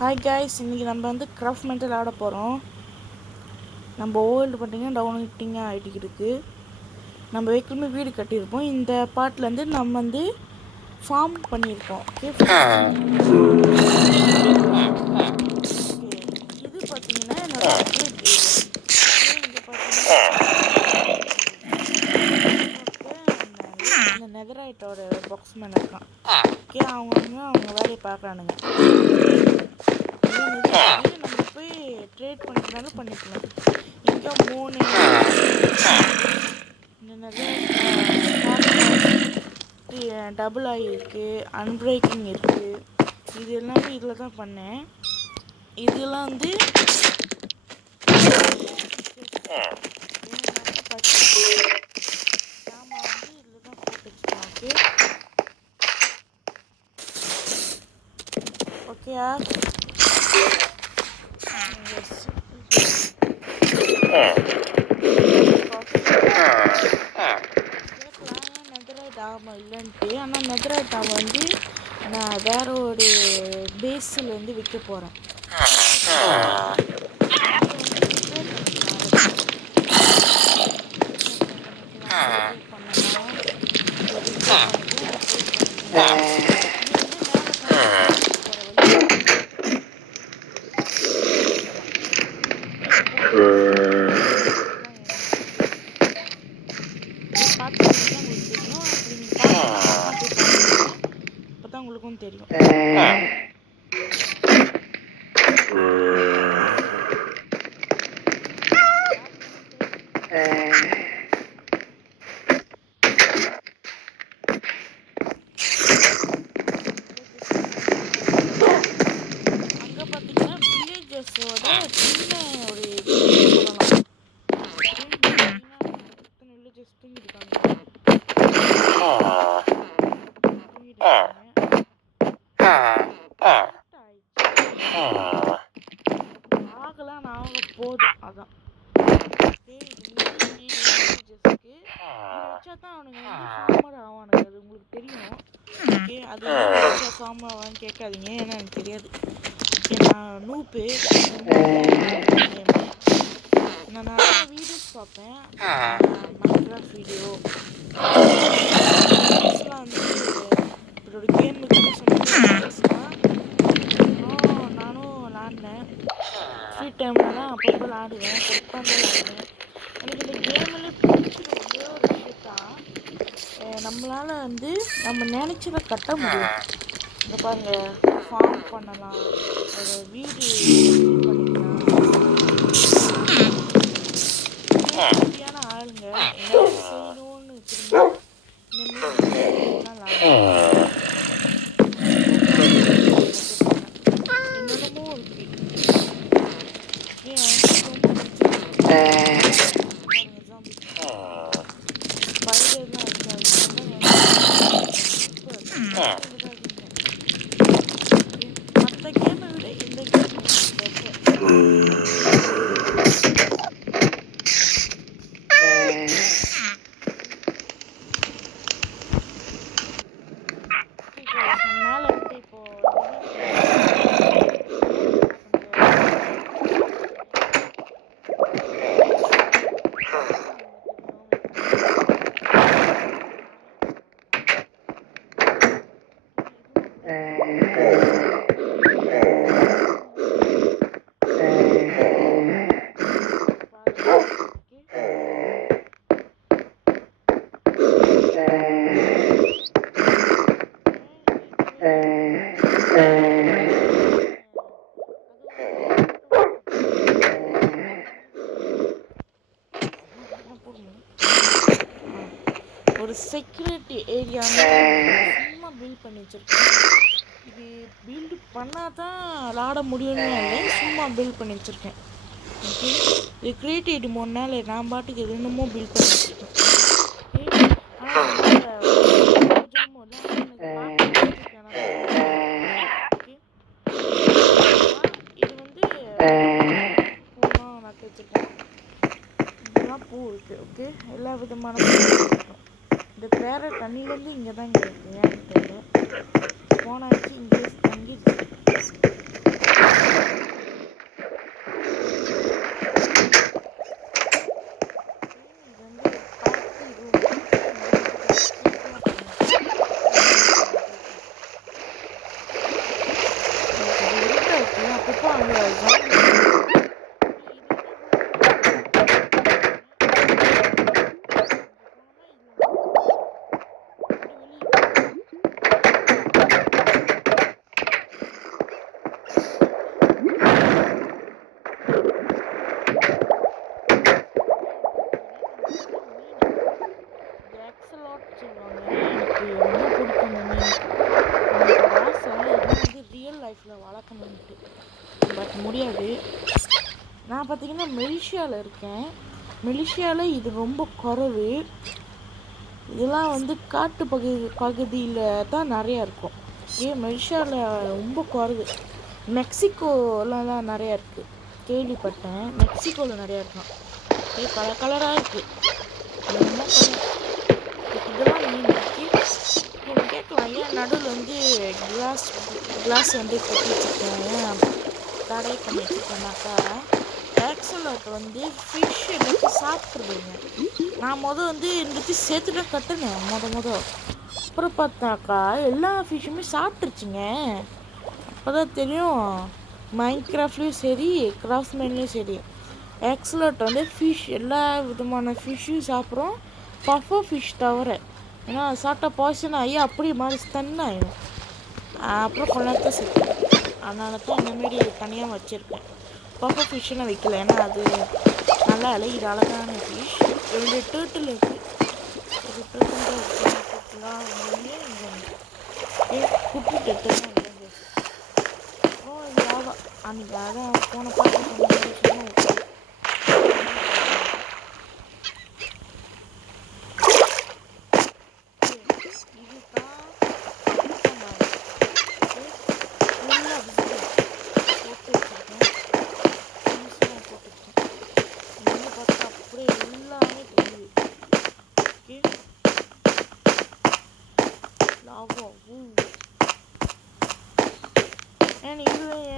Hi guys, இன்றைக்கி நம்ம வந்து கிராஃப்ட் மெண்டல் ஆட போகிறோம். நம்ம ஓல்டு பார்த்திங்கன்னா டவுன்லோட்டிங்காக ஆகிட்டு இருக்குது. நம்ம வைக்கலுமே வீடு கட்டியிருப்போம். இந்த பார்ட்லேருந்து நம்ம வந்து ஃபார்ம் பண்ணியிருக்கோம். ஓகே, இது பார்த்திங்கன்னா என்னோட அப்டேட் ஏரியா. இங்கே பார்த்தீங்கன்னா இந்த நெதரைட்டோட பாக்ஸ் மேன் இருக்கான். ஓகே, அவங்க வேலையை பார்க்குறானுங்க. நம்ம போய் ட்ரேட் பண்ணிக்கனாலும் பண்ணிக்கலாம். இங்கே 3 டபுள் ஆகி இருக்குது, அன்பிரேக்கிங் இருக்குது. இது எல்லாமே இதில் தான் பண்ணேன். இதெல்லாம் வந்து சாமான் வந்து இதில் தான் போட்டு வச்சுக்கலாம். ஓகேயா? ஆமாம் இல்லைன்ட்டு. ஆனால் நெதரைட் ஆமை வந்து நான் வேற ஒரு பேஸில் வந்து விற்க போகிறேன். அப்பதான் உங்களுக்கும் தெரியும். அங்க பாத்தீங்கன்னா வில்லேஜஸோட சின்ன ஒரு சொல்லலாம். வில்லேஜஸ் தூங்கிருக்காங்க. ஆகலாம் ஆக போகுது. அதான் வச்சா தான் அவனுங்க வந்து ஃபார்மர் ஆவானுங்க. அது உங்களுக்கு தெரியும். ஓகே, அது வச்சா ஃபார்மர் ஆவான்னு கேட்காதீங்க, ஏன்னா எனக்கு தெரியாது. ஓகே, நான் நூப்பு நான் நிறைய வீடியோஸ் பார்ப்பேன். மைன்கிராஃப்ட் வீடியோ வந்து இப்போட கேமுக்கு நானும் விளாடினேன். ஃப்ரீ டைமில் தான் அப்பப்போ விளாடுவேன். கரெக்டாக விளாடுவேன். எனக்கு இந்த கேமில் பிடிச்ச ஒரே ஒரு விஷயத்தான், நம்மளால் வந்து நம்ம நினச்சதை கட்ட முடியும். இங்கே பாருங்கள், ஃபார்ம் பண்ணலாம், ஒரு வீடு பண்ணிக்கலாம். சரியான ஆளுங்க என்ன செய்யணும்னு வச்சுருந்தா என்னென்னமோ இருக்கு. மற்ற கேமை விட இந்த கேம் மேலே வந்து இப்போ ஒரு செக்யூரிட்டி ஏரியா சும்மா பில்ட் பண்ணி வச்சிருக்கேன். இது பில்டு பண்ணால் தான் விளாட முடியும்னு இல்லை, சும்மா பில்ட் பண்ணி வச்சுருக்கேன். ஓகே, இது கிரியேட்டிவிட்டி 3 நாள் நான் பாட்டுக்கு என்னமோ பில்ட் பண்ணி வச்சுருக்கேன். இது வந்து பூலாம் நட்டு வச்சுருக்கேன். இதெல்லாம் பூ இருக்குது. ஓகே, எல்லா விதமான பூ இருக்கும். இந்த பேர தண்ணியிலேருந்து இங்கே தான் இங்கே இருக்குது. ஏன்னு தெரியல, போனாச்சு இங்கே தங்கிடுச்சு. அப்பப்போ அவங்க ஜாயின் எக்ஸலாட் சொல்லுவாங்க. எனக்கு ரொம்ப பிடிக்கும் இந்த மீன். எனக்கு ஒரு ஆசை இது ரியல் லைஃப்பில் வளர்க்கணுன்ட்டு, பட் முடியாது. நான் பார்த்தீங்கன்னா மலேசியாவில் இருக்கேன். மலேசியாவில் இது ரொம்ப குறைவு. இதெல்லாம் காட்டு பகுதியில் தான் நிறையா இருக்கும். மலேசியாவில் ரொம்ப குறைவு. மெக்சிகோலலாம் நிறையா இருக்குது கேள்விப்பட்டேன். மெக்சிகோவில் நிறையா இருக்கும். கலர் கலராக இருக்குது. இதெல்லாம் மீன் கேட்கலாம், ஏன் நடுவில் கிளாஸ் கொட்டி வச்சுருக்கேன், தடை பண்ணி வச்சுருக்கேன்னாக்கா, ஆக்சலாட் ஃபிஷ் எல்லாத்தையும் சாப்பிட்ருதுங்க. நான் இருந்துச்சு சேர்த்துட்டு கட்டுனேன் அப்புறம் பார்த்தாக்கா எல்லா ஃபிஷ்ஷுமே சாப்பிட்ருச்சுங்க. அப்போ தான் தெரியும், மைன்கிராஃப்ட்லேயும் சரி கிராஃப்ட்மேன்லேயும் சரி ஆக்சலாட் ஃபிஷ் எல்லா விதமான ஃபிஷ்ஷும் சாப்பிட்றோம், பஃபோ ஃபிஷ் தவிர. ஏன்னா சாப்பிட்டா பாய்சன் ஆகி அப்படியே மாதிரி ஸ்டன் ஆகிடும். அப்புறம் கொஞ்ச நேரத்தை சேர்த்து, அதனால தான் இந்தமாரி தனியாக வச்சுருக்கேன். பஃபோ ஃபிஷ்ஷுன்னு வைக்கல, ஏன்னா அது நல்லா இல்லை. இது அழகான ஃபிஷ். 2 டேர்ட்டில் இருக்குது. ஒரு டேர்ட்டிலாம் குட்டி டேர்ட்டில் தான் அப்புறம் இது லாவா. அன்றைக்கி அதான் போன பாட்டு சொன்ன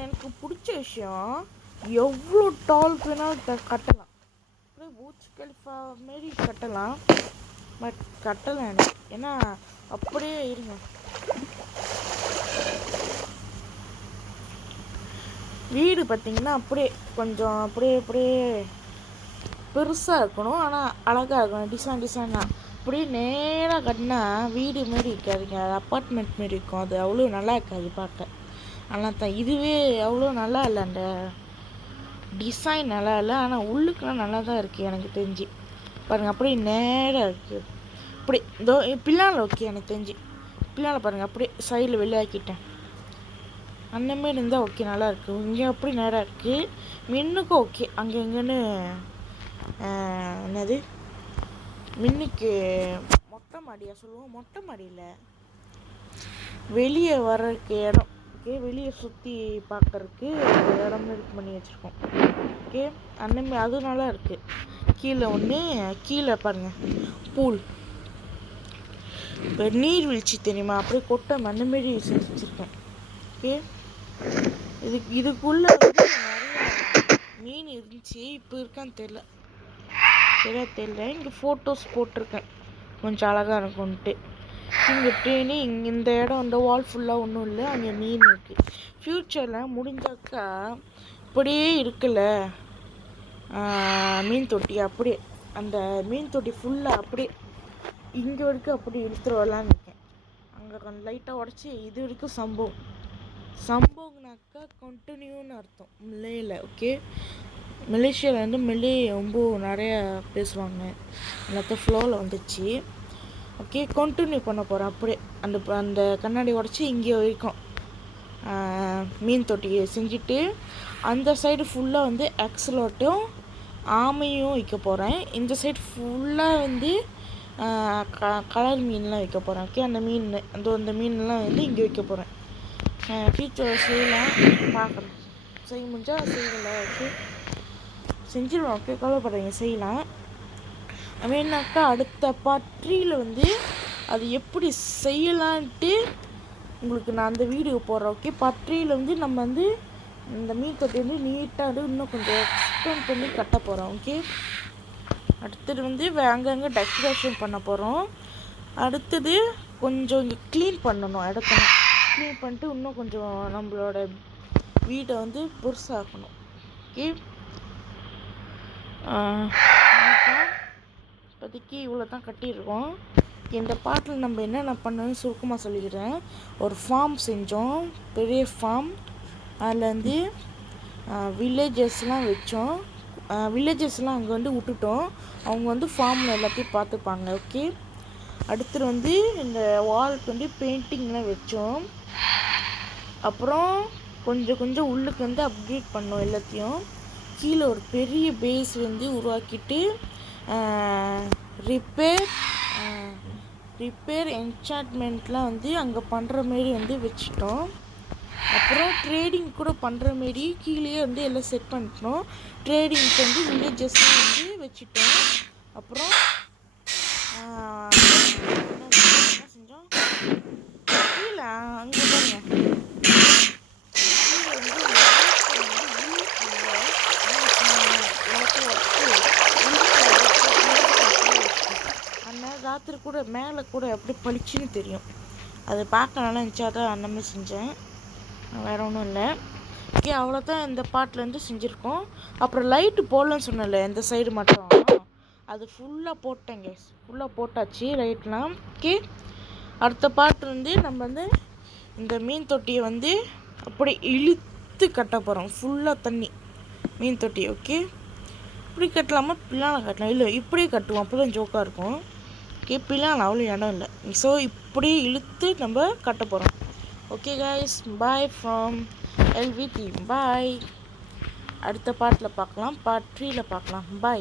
எனக்கு பிடிச்ச விஷயம், எவ்வளோ டால் வேணாலும் கட்டலாம். அப்படியே பூச் கலிஃபா மாரி கட்டலாம், பட் கட்டலாம் எனக்கு. ஏன்னா அப்படியே இருங்க, வீடு பார்த்திங்கன்னா அப்படியே கொஞ்சம் அப்படியே பெருசாக இருக்கணும், ஆனால் அழகாக இருக்கணும். டிசைனாக அப்படியே நேராக கட்டினா வீடு மாரி இருக்காதுங்க, அது அப்பார்ட்மெண்ட் மாரி இருக்கும். அது அவ்வளோ நல்லா இருக்காது பார்க்க. ஆனால் தான் இதுவே அவ்வளோ நல்லா இல்லை, அந்த டிசைன் நல்லா இல்லை. ஆனால் உள்ளுக்குலாம் நல்லா தான் இருக்குது எனக்கு தெரிஞ்சு. பாருங்கள் அப்படியே நேராக இருக்குது. அப்படி இதோ பின்னால் ஓகே, எனக்கு தெரிஞ்சு பின்னால் பாருங்கள் அப்படியே சைடில் வெளியாக்கிட்டேன். அந்தமாரி இருந்தால் ஓகே, நல்லா இருக்குது. இங்கே அப்படி நேராக இருக்குது. மின்னுக்கும் ஓகே, அங்கே எங்கேன்னு என்னது மின்னுக்கு மொட்டை மாடியாக சொல்லுவோம், மொட்டை மாடியில் வெளியே வர்றதுக்கு இடம். ஓகே, வெளியே சுற்றி பார்க்குறதுக்கு ஒரு இடம் இது பண்ணி வச்சுருக்கோம். ஓகே, அந்தமாரி அது நல்லா இருக்குது. கீழே கீழே பாருங்கள் பூல், இப்போ நீர்வீழ்ச்சி தெரியுமா, அப்படியே கொட்டை அந்தமாரி செஞ்சு வச்சுருக்கேன். ஓகே, இதுக்குள்ளே நிறைய மீன் இருந்துச்சு, இப்போ இருக்கான்னு தெரியல. இங்கே ஃபோட்டோஸ் போட்டிருக்கேன், கொஞ்சம் அழகாக இருக்கும்ன்ட்டு. இங்கே ட்ரெயினு இந்த இடம், இந்த வால் ஃபுல்லாக ஒன்றும் இல்லை, அங்கே மீன் இருக்குது. ஃப்யூச்சரில் முடிஞ்சாக்கா இப்படியே இருக்குல்ல மீன் தொட்டி, அப்படியே அந்த மீன் தொட்டி ஃபுல்லாக அப்படியே இங்கே வரைக்கும் அப்படி இழுத்துட்டு வரலான்னு இருக்கேன். அங்கே கொஞ்சம் லைட்டாக உடச்சி இது வரைக்கும் சம்பவம்னாக்கா கண்டினியூன்னு அர்த்தம் மலேயில். ஓகே, மலேசியாவில் மலே ரொம்ப நிறையா பேசுவாங்க, எல்லாத்தையும் ஃப்ளோவில் வந்துச்சு. ஓகே, கண்டினியூ பண்ண போகிறேன் அப்படியே அந்த கண்ணாடி உடச்சி இங்கே வரைக்கும் மீன் தொட்டியை செஞ்சுட்டு, அந்த சைடு ஃபுல்லாக ஆக்சலாட்டும் ஆமையும் வைக்க போகிறேன். இந்த சைடு ஃபுல்லாக கலர் மீன்லாம் வைக்க போகிறேன். ஓகே, அந்த மீன்லாம் இங்கே வைக்க போகிறேன். ஃபியூச்சர் செய்யலாம், பார்க்குறேன். செய்ய முடிஞ்சால் செய்யலை. ஓகே, செஞ்சிடுவோம். ஓகே, கவலைப்படுறீங்க, செய்யலாம். வேணாக்கா அடுத்த பற்றியில் அது எப்படி செய்யலான்ட்டு உங்களுக்கு நான் அந்த வீடியோ போடுறேன். ஓகே, பற்றியில் நம்ம இந்த மீன் தொட்டி நீட்டாக இன்னும் கொஞ்சம் எக்ஸ்பெண்ட் பண்ணி கட்ட போகிறோம். ஓகே, அடுத்தது அங்கங்கே டெக்கரேஷன் பண்ண போகிறோம். அடுத்தது கொஞ்சம் இங்கே க்ளீன் பண்ணணும், இடத்த க்ளீன் பண்ணிட்டு இன்னும் கொஞ்சம் நம்மளோட வீட்டை வந்து பெருசாக்கணும். ஓகே, இப்போதைக்கு இவ்வளோ தான் கட்டியிருக்கோம். இந்த பாட்டில் நம்ம என்னென்ன பண்ணோன்னு சுருக்கமாக சொல்லிக்கிறேன். ஒரு ஃபார்ம் செஞ்சோம், பெரிய ஃபார்ம். அதில் வந்து வில்லேஜஸ்லாம் வச்சோம். வில்லேஜஸ்லாம் அங்கே வந்து விட்டுட்டோம். அவங்க வந்து ஃபார்மில் எல்லாத்தையும் பார்த்துப்பாங்க. ஓகே, அடுத்து வந்து இந்த வாலுக்கு வந்து பெயிண்டிங்லாம் வச்சோம். அப்புறம் கொஞ்சம் உள்ளுக்கு வந்து அப்கிரேட் பண்ணோம் எல்லாத்தையும். கீழே ஒரு பெரிய பேஸ் வந்து உருவாக்கிட்டு ரிப்பேர் என்சான்ட்மெண்ட்லாம் வந்து அங்கே பண்ணுற மாரி வந்து வச்சுட்டோம். அப்புறம் ட்ரேடிங் கூட பண்ணுற மாரி கீழே வந்து எல்லாம் செட் பண்ணிட்டோம். ட்ரேடிங்க்கு வந்து வில்லேஜஸ்லாம் வந்து வச்சுட்டோம். அப்புறம் என்ன செஞ்சோம், கீழே அங்கே பாருங்க, ராத்திரி கூட மேலே கூட எப்படி பளிச்சுன்னு தெரியும். அது பார்க்க நல்லா இருந்துச்சு, அதான் அந்த மாதிரி செஞ்சேன், வேறு ஒன்றும் இல்லை. ஓகே, அவ்வளோதான் இந்த பாட்டிலேருந்து செஞ்சுருக்கோம். அப்புறம் லைட்டு போடலன்னு சொன்னல, இந்த சைடு மட்டும், அது ஃபுல்லாக போட்டேங்க, ஃபுல்லாக போட்டாச்சு லைட்லாம். ஓகே, அடுத்த பாட்டு வந்து நம்ம வந்து இந்த மீன் தொட்டியை வந்து அப்படி இழுத்து கட்ட போகிறோம். ஃபுல்லாக தண்ணி மீன் தொட்டி. ஓகே, இப்படி கட்டலாமா பிள்ளான கட்டலாம், இல்லை இப்படியே கட்டுவோம், அப்போ தான் ஜோக்காக இருக்கும். ஓகே, பிள்ளான அவ்வளோ இடம் இல்லை, ஸோ இப்படி இழுத்து நம்ம கட்ட போகிறோம். Okay guys, bye from LVT, பாய். அடுத்த பாட்டில் பார்க்கலாம், பார்ட் 3ல் பார்க்கலாம், பாய்.